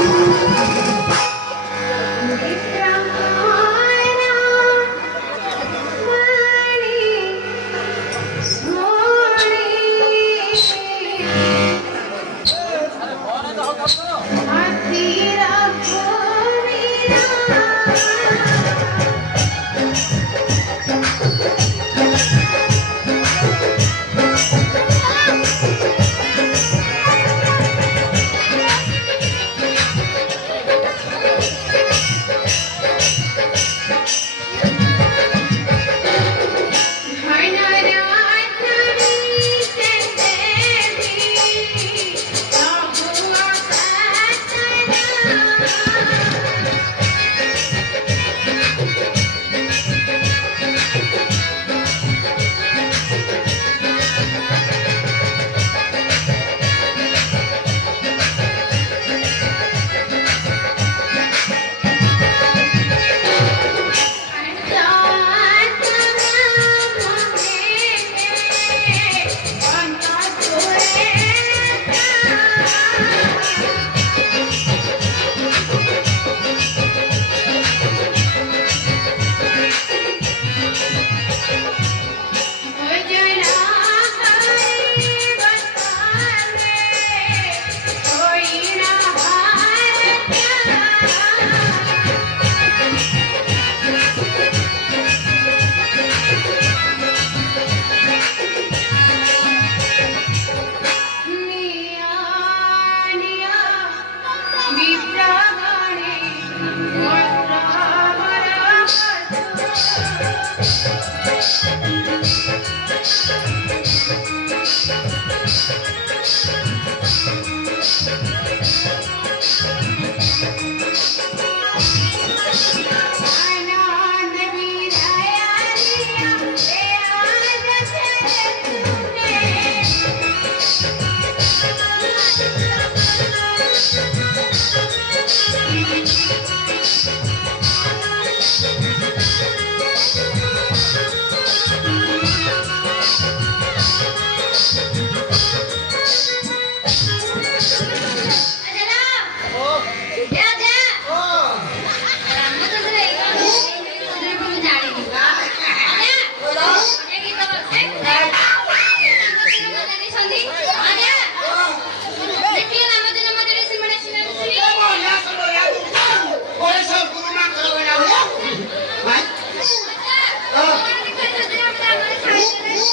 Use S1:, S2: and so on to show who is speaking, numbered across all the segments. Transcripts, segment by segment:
S1: Thank you.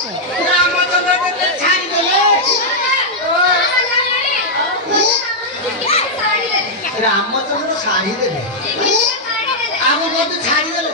S1: Ramachandra
S2: ଶାଢ଼ୀ ଦେଲେ ଆଉ ମୋତେ ଛାଡ଼ିଦେଲେ